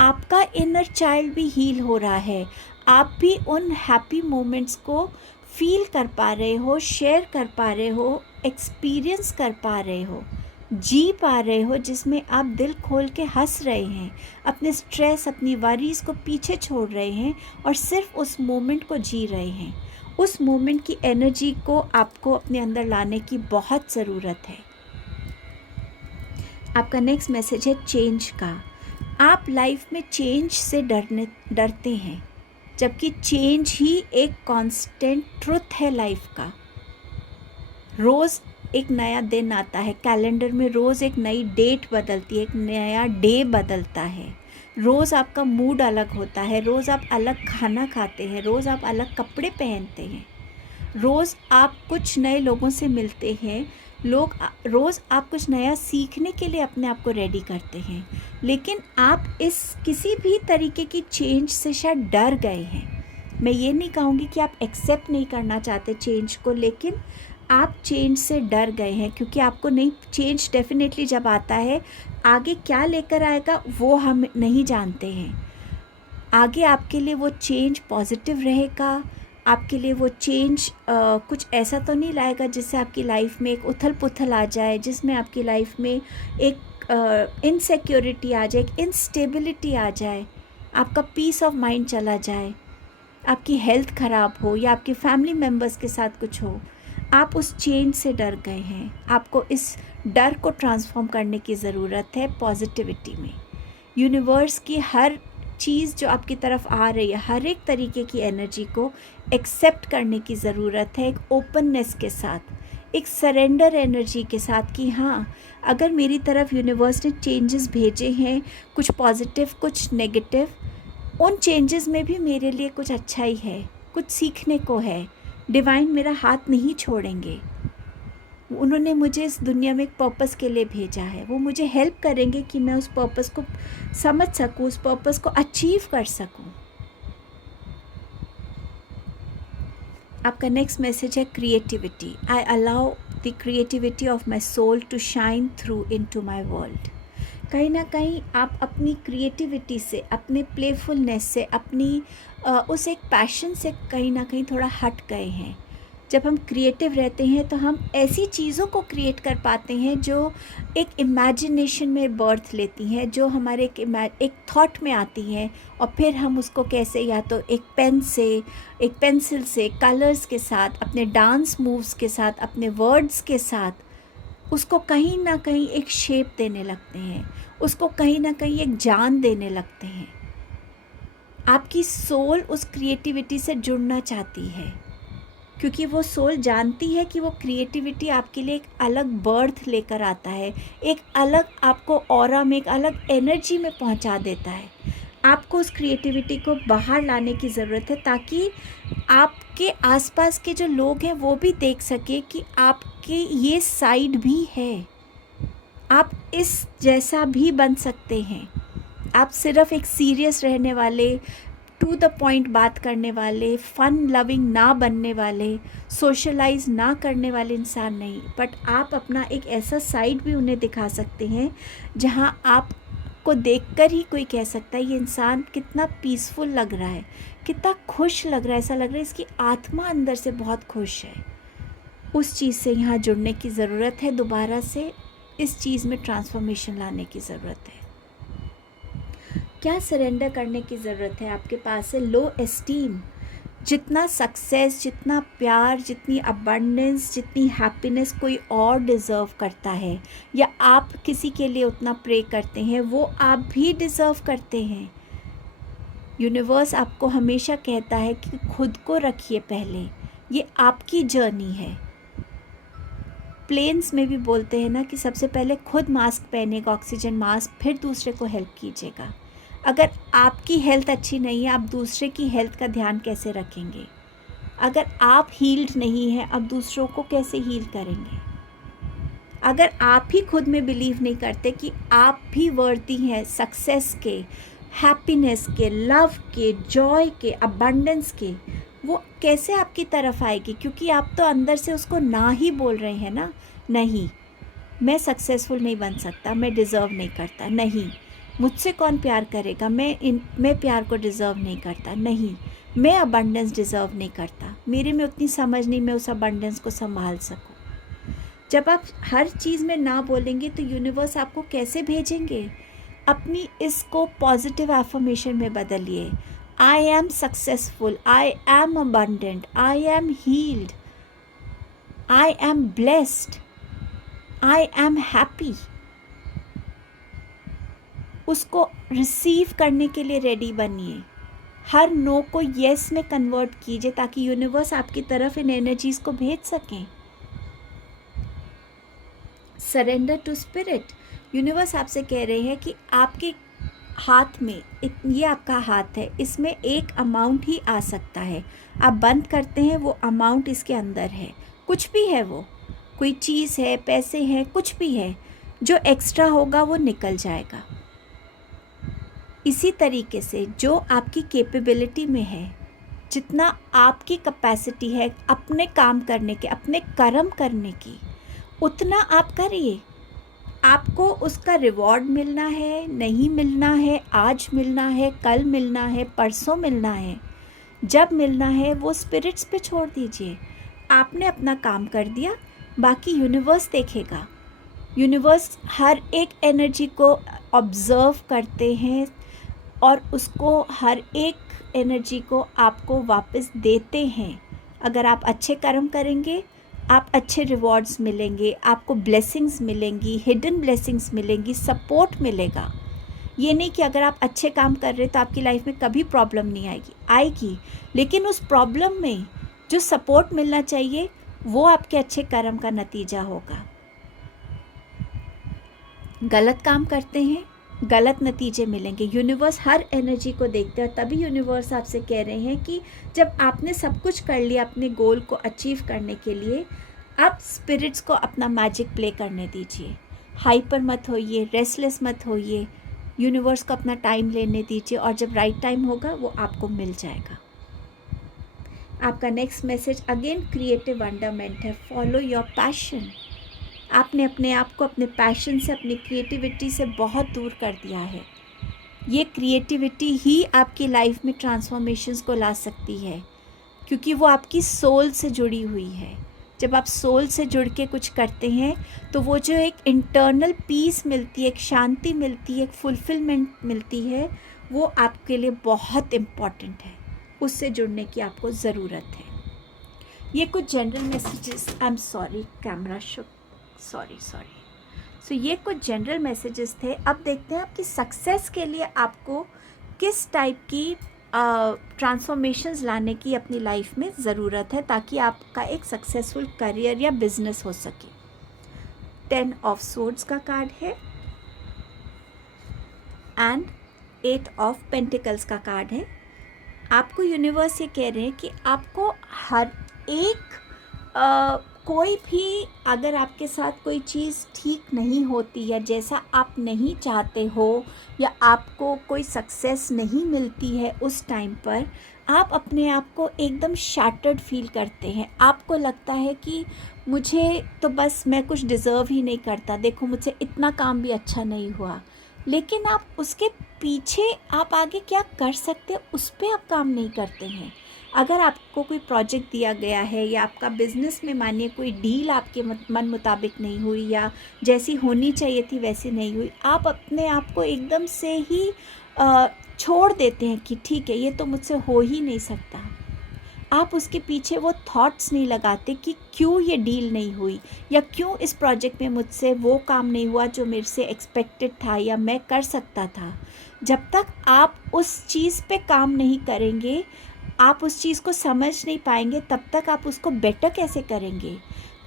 आपका इनर चाइल्ड भी हील हो रहा है, आप भी उन हैप्पी मोमेंट्स को फील कर पा रहे हो, शेयर कर पा रहे हो, एक्सपीरियंस कर पा रहे हो, जी पा रहे हो, जिसमें आप दिल खोल के हंस रहे हैं, अपने स्ट्रेस, अपनी वरीज़ को पीछे छोड़ रहे हैं और सिर्फ उस मोमेंट को जी रहे हैं। उस मोमेंट की एनर्जी को आपको अपने अंदर लाने की बहुत ज़रूरत है। आपका नेक्स्ट मैसेज है चेंज का। आप लाइफ में चेंज से डरते हैं, जबकि चेंज ही एक कांस्टेंट ट्रुथ है लाइफ का। रोज़ एक नया दिन आता है, कैलेंडर में रोज़ एक नई डेट बदलती है, एक नया डे बदलता है। रोज़ आपका मूड अलग होता है, रोज़ आप अलग खाना खाते हैं, रोज़ आप अलग कपड़े पहनते हैं, रोज़ आप कुछ नए लोगों से मिलते हैं, रोज़ आप कुछ नया सीखने के लिए अपने आप को रेडी करते हैं। लेकिन आप इस किसी भी तरीके की चेंज से शायद डर गए हैं। मैं ये नहीं कहूँगी कि आप एक्सेप्ट नहीं करना चाहते चेंज को, लेकिन आप चेंज से डर गए हैं क्योंकि आपको नहीं, चेंज डेफिनेटली जब आता है आगे क्या लेकर आएगा वो हम नहीं जानते हैं। आगे आपके लिए वो चेंज पॉजिटिव रहेगा, आपके लिए वो चेंज कुछ ऐसा तो नहीं लाएगा जिससे आपकी लाइफ में एक उथल पुथल आ जाए, जिसमें आपकी लाइफ में एक इनसिक्योरिटी आ जाए, एक इंस्टेबिलिटी आ जाए, आपका पीस ऑफ माइंड चला जाए, आपकी हेल्थ ख़राब हो या आपके फैमिली मेम्बर्स के साथ कुछ हो। आप उस चेंज से डर गए हैं। आपको इस डर को ट्रांसफॉर्म करने की ज़रूरत है पॉजिटिविटी में। यूनिवर्स की हर चीज़ जो आपकी तरफ आ रही है, हर एक तरीके की एनर्जी को एक्सेप्ट करने की ज़रूरत है, एक ओपननेस के साथ, एक सरेंडर एनर्जी के साथ कि हाँ, अगर मेरी तरफ यूनिवर्स ने चेंजेस भेजे हैं, कुछ पॉजिटिव कुछ नेगेटिव, उन चेंजेस में भी मेरे लिए कुछ अच्छा ही है, कुछ सीखने को है। डिवाइन मेरा हाथ नहीं छोड़ेंगे, उन्होंने मुझे इस दुनिया में एक पर्पस के लिए भेजा है, वो मुझे हेल्प करेंगे कि मैं उस पर्पस को समझ सकूं, उस पर्पस को अचीव कर सकूं। आपका नेक्स्ट मैसेज है creativity. I allow the creativity of my soul to shine through into my world. कहीं ना कहीं आप अपनी क्रिएटिविटी से, अपने प्लेफुलनेस से, अपनी उस एक पैशन से कहीं ना कहीं थोड़ा हट गए हैं। जब हम क्रिएटिव रहते हैं तो हम ऐसी चीज़ों को क्रिएट कर पाते हैं जो एक इमेजिनेशन में बर्थ लेती हैं, जो हमारे एक थॉट में आती हैं, और फिर हम उसको कैसे या तो एक पेन से, एक पेंसिल से, कलर्स के साथ, अपने डांस मूव्स के साथ, अपने वर्ड्स के साथ उसको कहीं ना कहीं एक शेप देने लगते हैं, उसको कहीं ना कहीं एक जान देने लगते हैं। आपकी सोल उस क्रिएटिविटी से जुड़ना चाहती है क्योंकि वो सोल जानती है कि वो क्रिएटिविटी आपके लिए एक अलग बर्थ लेकर आता है, एक अलग आपको ऑरा में, एक अलग एनर्जी में पहुंचा देता है। आपको उस क्रिएटिविटी को बाहर लाने की ज़रूरत है ताकि आपके आसपास के जो लोग हैं वो भी देख सके कि आपके ये साइड भी है, आप इस जैसा भी बन सकते हैं। आप सिर्फ एक सीरियस रहने वाले, टू द पॉइंट बात करने वाले, फ़न लविंग ना बनने वाले, सोशलाइज ना करने वाले इंसान नहीं, बट आप अपना एक ऐसा साइड भी उन्हें दिखा सकते हैं जहां आपको देखकर ही कोई कह सकता है ये इंसान कितना पीसफुल लग रहा है, कितना खुश लग रहा है, ऐसा लग रहा है इसकी आत्मा अंदर से बहुत खुश है। उस चीज़ से यहाँ जुड़ने की ज़रूरत है, दोबारा से इस चीज़ में ट्रांसफॉर्मेशन लाने की ज़रूरत है। क्या सरेंडर करने की ज़रूरत है? आपके पास है लो एस्टीम। जितना सक्सेस, जितना प्यार, जितनी अबंडेंस, जितनी हैप्पीनेस कोई और डिज़र्व करता है या आप किसी के लिए उतना प्रे करते हैं, वो आप भी डिज़र्व करते हैं। यूनिवर्स आपको हमेशा कहता है कि खुद को रखिए पहले, ये आपकी जर्नी है। प्लेन्स में भी बोलते हैं ना कि सबसे पहले खुद मास्क पहनेगा, ऑक्सीजन मास्क, फिर दूसरे को हेल्प कीजिएगा। अगर आपकी हेल्थ अच्छी नहीं है, आप दूसरे की हेल्थ का ध्यान कैसे रखेंगे? अगर आप हील्ड नहीं हैं, आप दूसरों को कैसे हील करेंगे? अगर आप ही खुद में बिलीव नहीं करते कि आप भी वर्दी हैं सक्सेस के, हैप्पीनेस के, लव के, जॉय के, अबंडेंस के, वो कैसे आपकी तरफ आएगी? क्योंकि आप तो अंदर से उसको ना ही बोल रहे हैं ना। नहीं, मैं सक्सेसफुल नहीं बन सकता, मैं डिज़र्व नहीं करता, नहीं, मुझसे कौन प्यार करेगा, मैं प्यार को डिज़र्व नहीं करता, नहीं, मैं अबंडेंस डिज़र्व नहीं करता, मेरे में उतनी समझ नहीं मैं उस अबंडेंस को संभाल सकूं। जब आप हर चीज़ में ना बोलेंगे तो यूनिवर्स आपको कैसे भेजेंगे? अपनी इसको पॉजिटिव एफर्मेशन में बदलिए। I am successful, I am abundant, I am heeled, I am blessed, I am happy. उसको रिसीव करने के लिए रेडी बनिए। हर नो को येस में कन्वर्ट कीजिए ताकि यूनिवर्स आपकी तरफ इन एनर्जीज को भेज सकें। Surrender to spirit. यूनिवर्स आपसे कह रहे हैं कि आपके हाथ में, ये आपका हाथ है, इसमें एक अमाउंट ही आ सकता है। आप बंद करते हैं, वो अमाउंट इसके अंदर है, कुछ भी है, वो कोई चीज़ है, पैसे हैं, कुछ भी है, जो एक्स्ट्रा होगा वो निकल जाएगा। इसी तरीके से जो आपकी कैपेबिलिटी में है, जितना आपकी कैपेसिटी है अपने काम करने के, अपने कर्म करने की, उतना आप करिए। आपको उसका रिवॉर्ड मिलना है, नहीं मिलना है, आज मिलना है, कल मिलना है, परसों मिलना है, जब मिलना है वो स्पिरिट्स पे छोड़ दीजिए। आपने अपना काम कर दिया, बाकी यूनिवर्स देखेगा। यूनिवर्स हर एक एनर्जी को ऑब्ज़र्व करते हैं और उसको, हर एक एनर्जी को आपको वापस देते हैं। अगर आप अच्छे कर्म करेंगे, आप अच्छे रिवॉर्ड्स मिलेंगे, आपको ब्लेसिंग्स मिलेंगी, हिडन ब्लेसिंग्स मिलेंगी, सपोर्ट मिलेगा। ये नहीं कि अगर आप अच्छे काम कर रहे तो आपकी लाइफ में कभी प्रॉब्लम नहीं आएगी, लेकिन उस प्रॉब्लम में जो सपोर्ट मिलना चाहिए वो आपके अच्छे कर्म का नतीजा होगा। गलत काम करते हैं, गलत नतीजे मिलेंगे। यूनिवर्स हर एनर्जी को देखते हैं, तभी यूनिवर्स आपसे कह रहे हैं कि जब आपने सब कुछ कर लिया अपने गोल को अचीव करने के लिए, अब स्पिरिट्स को अपना मैजिक प्ले करने दीजिए। हाइपर मत होइए, रेस्टलेस मत होइए, यूनिवर्स को अपना टाइम लेने दीजिए और जब राइट टाइम होगा वो आपको मिल जाएगा। आपका नेक्स्ट मैसेज अगेन क्रिएटिव वंडरमेंट है। Follow your passion. आपने अपने आप को अपने पैशन से, अपनी क्रिएटिविटी से बहुत दूर कर दिया है। ये क्रिएटिविटी ही आपकी लाइफ में ट्रांसफॉर्मेशंस को ला सकती है, क्योंकि वो आपकी सोल से जुड़ी हुई है। जब आप सोल से जुड़ के कुछ करते हैं तो वो जो एक इंटरनल पीस मिलती है, एक शांति मिलती है, एक फुलफिलमेंट मिलती है, वो आपके लिए बहुत इम्पॉर्टेंट है। उससे जुड़ने की आपको ज़रूरत है। ये कुछ general messages, I am sorry, camera sorry so ये कुछ जनरल मैसेजेस थे। अब देखते हैं आपकी सक्सेस के लिए आपको किस टाइप की ट्रांसफॉर्मेशंस लाने की अपनी लाइफ में ज़रूरत है, ताकि आपका एक सक्सेसफुल करियर या बिजनेस हो सके। 10 ऑफ सोर्ड्स का कार्ड है एंड 8 ऑफ पेंटिकल्स का कार्ड है। आपको यूनिवर्स ये कह रहे हैं कि आपको हर एक कोई भी, अगर आपके साथ कोई चीज़ ठीक नहीं होती या जैसा आप नहीं चाहते हो, या आपको कोई सक्सेस नहीं मिलती है, उस टाइम पर आप अपने आप को एकदम शैटर्ड फील करते हैं। आपको लगता है कि मुझे तो बस, मैं कुछ डिज़र्व ही नहीं करता, देखो मुझसे इतना काम भी अच्छा नहीं हुआ। लेकिन आप उसके पीछे आप आगे क्या कर सकते हो, उस पर आप काम नहीं करते हैं। अगर आपको कोई प्रोजेक्ट दिया गया है या आपका बिज़नेस में मानिए कोई डील आपके मन मुताबिक नहीं हुई, या जैसी होनी चाहिए थी वैसी नहीं हुई, आप अपने आप को एकदम से ही छोड़ देते हैं कि ठीक है, ये तो मुझसे हो ही नहीं सकता। आप उसके पीछे वो थॉट्स नहीं लगाते कि क्यों ये डील नहीं हुई, या क्यों इस प्रोजेक्ट में मुझसे वो काम नहीं हुआ जो मेरे से एक्सपेक्टेड था या मैं कर सकता था। जब तक आप उस चीज़ पे काम नहीं करेंगे, आप उस चीज़ को समझ नहीं पाएंगे, तब तक आप उसको बेटर कैसे करेंगे।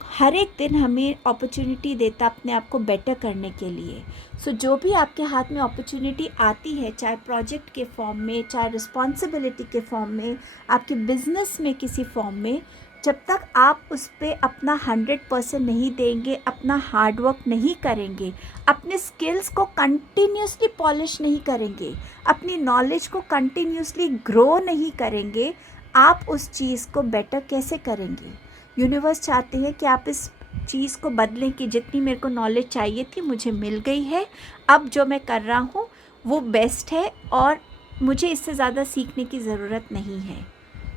हर एक दिन हमें अपॉर्चुनिटी देता अपने आप को बेटर करने के लिए। सो जो भी आपके हाथ में अपॉर्चुनिटी आती है, चाहे प्रोजेक्ट के फॉर्म में, चाहे रिस्पॉन्सिबिलिटी के फॉर्म में, आपके बिजनेस में किसी फॉर्म में, जब तक आप उस पे अपना 100% नहीं देंगे, अपना हार्ड वर्क नहीं करेंगे, अपने स्किल्स को कंटिन्यूसली पॉलिश नहीं करेंगे, अपनी नॉलेज को कंटिन्यूसली ग्रो नहीं करेंगे, आप उस चीज़ को बेटर कैसे करेंगे? यूनिवर्स चाहते हैं कि आप इस चीज़ को बदलें कि जितनी मेरे को नॉलेज चाहिए थी मुझे मिल गई है, अब जो मैं कर रहा हूँ वो बेस्ट है और मुझे इससे ज़्यादा सीखने की ज़रूरत नहीं है।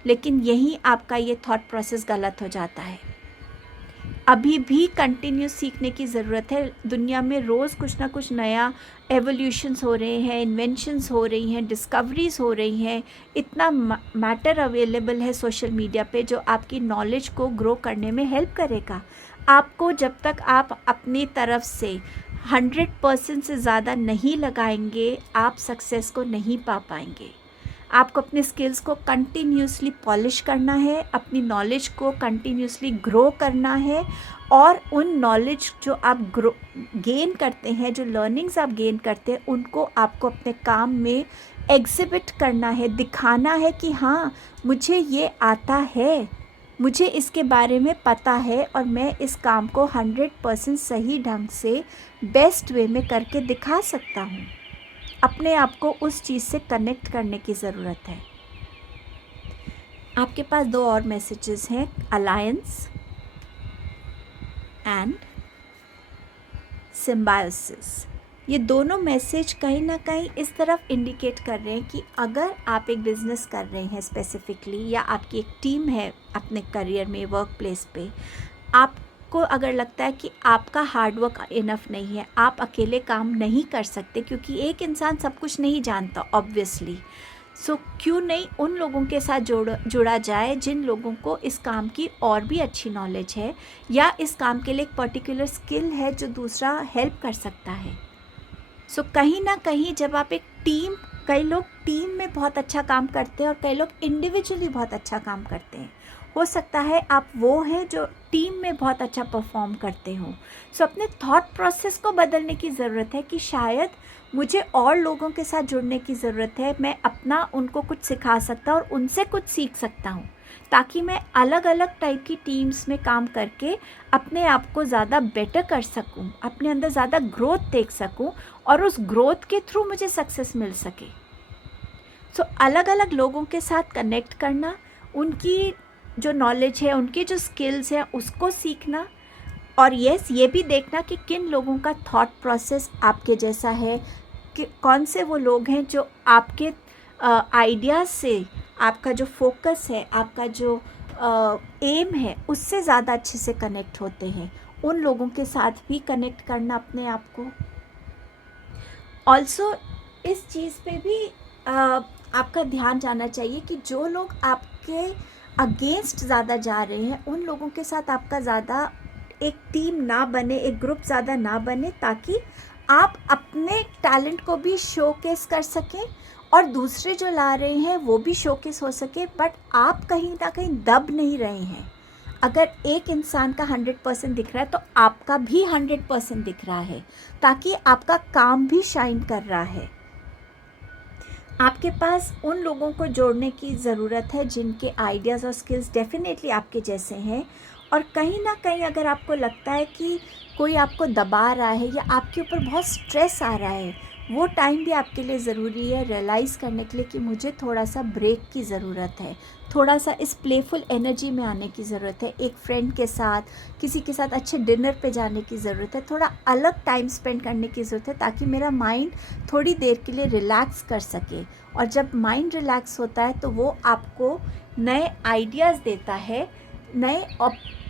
लेकिन यहीं आपका ये थॉट प्रोसेस गलत हो जाता है। अभी भी कंटिन्यूस सीखने की ज़रूरत है। दुनिया में रोज़ कुछ ना कुछ नया एवोल्यूशंस हो रहे हैं, इन्वेंशंस हो रही हैं, डिस्कवरीज़ हो रही हैं। इतना मैटर अवेलेबल है सोशल मीडिया पे जो आपकी नॉलेज को ग्रो करने में हेल्प करेगा। आपको जब तक आप अपनी तरफ से 100% से ज़्यादा नहीं लगाएंगे, आप सक्सेस को नहीं पा पाएंगे। आपको अपने स्किल्स को कंटिन्यूसली पॉलिश करना है, अपनी नॉलेज को कंटिन्यूसली ग्रो करना है और उन नॉलेज जो आप गेन करते हैं, जो लर्निंग्स आप गेन करते हैं, उनको आपको अपने काम में एग्जिबिट करना है, दिखाना है कि हाँ मुझे ये आता है, मुझे इसके बारे में पता है और मैं इस काम को 100% सही ढंग से बेस्ट वे में करके दिखा सकता हूँ। अपने आप को उस चीज़ से कनेक्ट करने की ज़रूरत है। आपके पास 2 और मैसेजेस हैं, अलायंस एंड सिम्बायोसिस। ये दोनों मैसेज कहीं ना कहीं इस तरफ इंडिकेट कर रहे हैं कि अगर आप एक बिज़नेस कर रहे हैं स्पेसिफिकली, या आपकी एक टीम है अपने करियर में, वर्क प्लेस पे, आपको अगर लगता है कि आपका हार्ड वर्क इनफ नहीं है, आप अकेले काम नहीं कर सकते, क्योंकि एक इंसान सब कुछ नहीं जानता ऑब्वियसली। सो क्यों नहीं उन लोगों के साथ जुड़ा जाए जिन लोगों को इस काम की और भी अच्छी नॉलेज है, या इस काम के लिए एक पर्टिकुलर स्किल है जो दूसरा हेल्प कर सकता है। सो कहीं ना कहीं जब आप एक टीम, कई लोग टीम में बहुत अच्छा काम करते हैं और कई लोग इंडिविजुअली बहुत अच्छा काम करते हैं। हो सकता है आप वो हैं जो टीम में बहुत अच्छा परफॉर्म करते हो। सो अपने थॉट प्रोसेस को बदलने की ज़रूरत है कि शायद मुझे और लोगों के साथ जुड़ने की ज़रूरत है, मैं अपना उनको कुछ सिखा सकता हूँ और उनसे कुछ सीख सकता हूँ, ताकि मैं अलग अलग टाइप की टीम्स में काम करके अपने आप को ज़्यादा बेटर कर सकूँ, अपने अंदर ज़्यादा ग्रोथ देख सकूँ और उस ग्रोथ के थ्रू मुझे सक्सेस मिल सके। सो अलग अलग लोगों के साथ कनेक्ट करना, उनकी जो नॉलेज है, उनके जो स्किल्स हैं उसको सीखना, और यस ये भी देखना कि किन लोगों का थॉट प्रोसेस आपके जैसा है, कि कौन से वो लोग हैं जो आपके आइडियाज़ से, आपका जो फोकस है, आपका जो एम है, उससे ज़्यादा अच्छे से कनेक्ट होते हैं। उन लोगों के साथ भी कनेक्ट करना अपने आप को। ऑल्सो इस चीज़ पे भी आपका ध्यान जाना चाहिए कि जो लोग आपके अगेंस्ट ज़्यादा जा रहे हैं, उन लोगों के साथ आपका ज़्यादा एक टीम ना बने, एक ग्रुप ज़्यादा ना बने, ताकि आप अपने टैलेंट को भी शोकेस कर सकें और दूसरे जो ला रहे हैं वो भी शोकेस हो सके, बट आप कहीं ना कहीं दब नहीं रहे हैं। अगर एक इंसान का 100% दिख रहा है तो आपका भी 100% दिख रहा है, ताकि आपका काम भी शाइन कर रहा है। आपके पास उन लोगों को जोड़ने की ज़रूरत है जिनके आइडियाज़ और स्किल्स डेफिनेटली आपके जैसे हैं, और कहीं ना कहीं अगर आपको लगता है कि कोई आपको दबा रहा है या आपके ऊपर बहुत स्ट्रेस आ रहा है, वो टाइम भी आपके लिए ज़रूरी है रियलाइज़ करने के लिए कि मुझे थोड़ा सा ब्रेक की ज़रूरत है, थोड़ा सा इस प्लेफुल एनर्जी में आने की ज़रूरत है, एक फ्रेंड के साथ, किसी के साथ अच्छे डिनर पे जाने की ज़रूरत है, थोड़ा अलग टाइम स्पेंड करने की ज़रूरत है, ताकि मेरा माइंड थोड़ी देर के लिए रिलैक्स कर सके। और जब माइंड रिलैक्स होता है तो वो आपको नए आइडियाज़ देता है, नए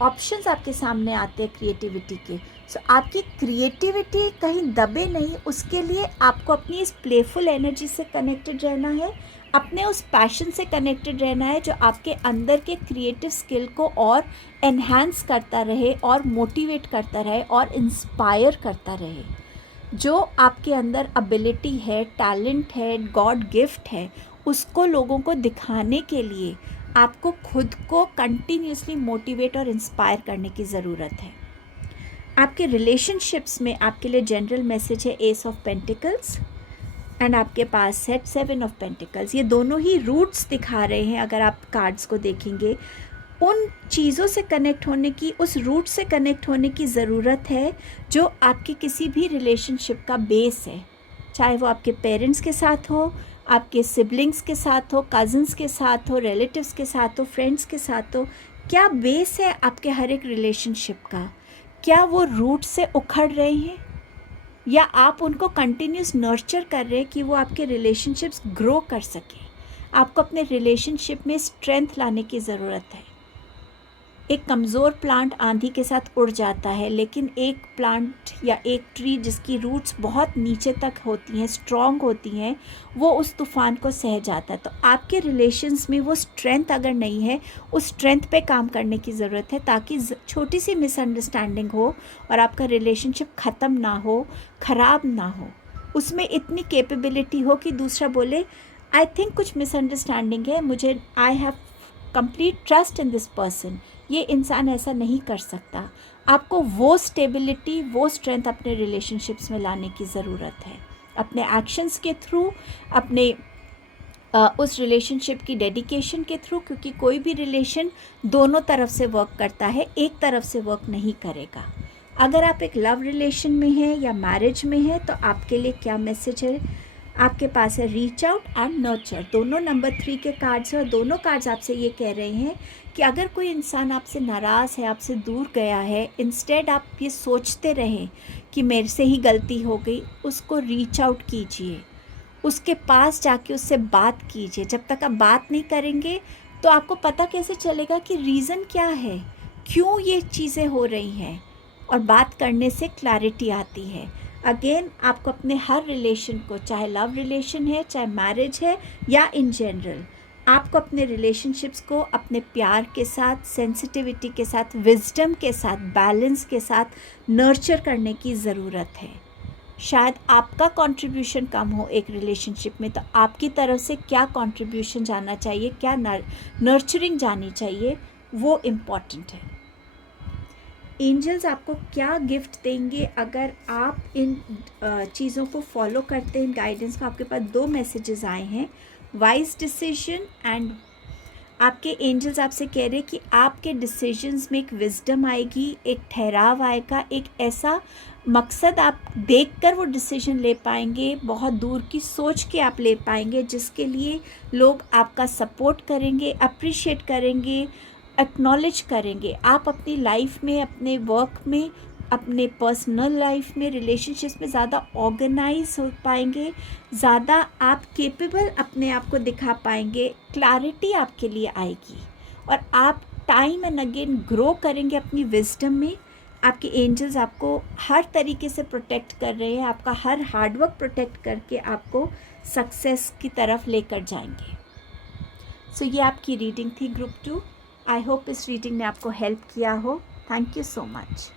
ऑप्शंस आपके सामने आते हैं क्रिएटिविटी के। सो आपकी क्रिएटिविटी कहीं दबे नहीं, उसके लिए आपको अपनी इस प्लेफुल एनर्जी से कनेक्टेड रहना है, अपने उस पैशन से कनेक्टेड रहना है जो आपके अंदर के क्रिएटिव स्किल को और एनहांस करता रहे और मोटिवेट करता रहे और इंस्पायर करता रहे। जो आपके अंदर एबिलिटी है, टैलेंट है, गॉड गिफ्ट है, उसको लोगों को दिखाने के लिए आपको खुद को कंटिन्यूसली मोटिवेट और इंस्पायर करने की ज़रूरत है। आपके रिलेशनशिप्स में आपके लिए जनरल मैसेज है एस ऑफ पेंटिकल्स, एंड आपके पास है 7 ऑफ पेंटिकल्स। ये दोनों ही रूट्स दिखा रहे हैं। अगर आप कार्ड्स को देखेंगे उन चीज़ों से कनेक्ट होने की, उस रूट से कनेक्ट होने की ज़रूरत है जो आपके किसी भी रिलेशनशिप का बेस है, चाहे वो आपके पेरेंट्स के साथ हो, आपके सिबलिंग्स के साथ हो, कज़न्स के साथ हो, रिलेटिव्स के साथ हो, फ्रेंड्स के साथ हो। क्या बेस है आपके हर एक रिलेशनशिप का? क्या वो रूट से उखड़ रहे हैं या आप उनको कंटिन्यूस नर्चर कर रहे हैं कि वो आपके रिलेशनशिप्स ग्रो कर सकें? आपको अपने रिलेशनशिप में स्ट्रेंथ लाने की ज़रूरत है। एक कमज़ोर प्लांट आंधी के साथ उड़ जाता है, लेकिन एक प्लांट या एक ट्री जिसकी रूट्स बहुत नीचे तक होती हैं, स्ट्रॉन्ग होती हैं, वो उस तूफ़ान को सह जाता है। तो आपके रिलेशंस में वो स्ट्रेंथ अगर नहीं है, उस स्ट्रेंथ पे काम करने की ज़रूरत है, ताकि छोटी सी मिसअंडरस्टैंडिंग हो और आपका रिलेशनशिप ख़त्म ना हो, ख़राब ना हो। उसमें इतनी कैपेबिलिटी हो कि दूसरा बोले, आई थिंक कुछ मिसअंडरस्टैंडिंग है, मुझे I have complete trust in this person, ये इंसान ऐसा नहीं कर सकता। आपको वो स्टेबिलिटी, वो स्ट्रेंथ अपने रिलेशनशिप्स में लाने की ज़रूरत है, अपने एक्शंस के थ्रू, अपने उस रिलेशनशिप की डेडिकेशन के थ्रू, क्योंकि कोई भी रिलेशन दोनों तरफ से वर्क करता है, एक तरफ से वर्क नहीं करेगा। अगर आप एक लव रिलेशन में हैं या मैरिज में हैं, तो आपके लिए क्या मैसेज है? आपके पास है रीच आउट एंड नर्चर, दोनों नंबर 3 के कार्ड्स हैं और दोनों कार्ड्स आपसे ये कह रहे हैं कि अगर कोई इंसान आपसे नाराज़ है, आपसे दूर गया है, इंस्टेड आप ये सोचते रहें कि मेरे से ही गलती हो गई, उसको रीच आउट कीजिए, उसके पास जाके उससे बात कीजिए। जब तक आप बात नहीं करेंगे तो आपको पता कैसे चलेगा कि रीज़न क्या है, क्यों ये चीज़ें हो रही हैं, और बात करने से क्लैरिटी आती है। अगेन, आपको अपने हर रिलेशन को, चाहे लव रिलेशन है, चाहे मैरिज है या इन जनरल, आपको अपने रिलेशनशिप्स को अपने प्यार के साथ, सेंसिटिविटी के साथ, विजडम के साथ, बैलेंस के साथ नर्चर करने की ज़रूरत है। शायद आपका कंट्रीब्यूशन कम हो एक रिलेशनशिप में, तो आपकी तरफ से क्या कंट्रीब्यूशन जाना चाहिए, क्या नर्चरिंग जानी चाहिए, वो इम्पॉर्टेंट है। एंजल्स आपको क्या गिफ्ट देंगे अगर आप इन चीज़ों को फॉलो करते हैं, गाइडेंस को? आपके पास 2 मैसेजेस आए हैं, वाइज डिसीजन एंड आपके एंजल्स आपसे कह रहे हैं कि आपके डिसीजंस में एक विजडम आएगी, एक ठहराव आएगा, एक ऐसा मकसद आप देखकर वो डिसीजन ले पाएंगे, बहुत दूर की सोच के आप ले पाएंगे, जिसके लिए लोग आपका सपोर्ट करेंगे, अप्रिशिएट करेंगे, एक्नॉलेज करेंगे। आप अपनी लाइफ में, अपने वर्क में, अपने पर्सनल लाइफ में, रिलेशनशिप्स में ज़्यादा ऑर्गेनाइज हो पाएंगे, ज़्यादा आप केपेबल अपने आप को दिखा पाएंगे, क्लैरिटी आपके लिए आएगी और आप टाइम एंड अगेन ग्रो करेंगे अपनी विजडम में। आपके एंजल्स आपको हर तरीके से प्रोटेक्ट कर रहे हैं, आपका हर हार्डवर्क प्रोटेक्ट करके आपको सक्सेस की तरफ लेकर जाएंगे। सो ये आपकी रीडिंग थी ग्रुप 2। आई होप इस रीडिंग ने आपको हेल्प किया हो। Thank you so much.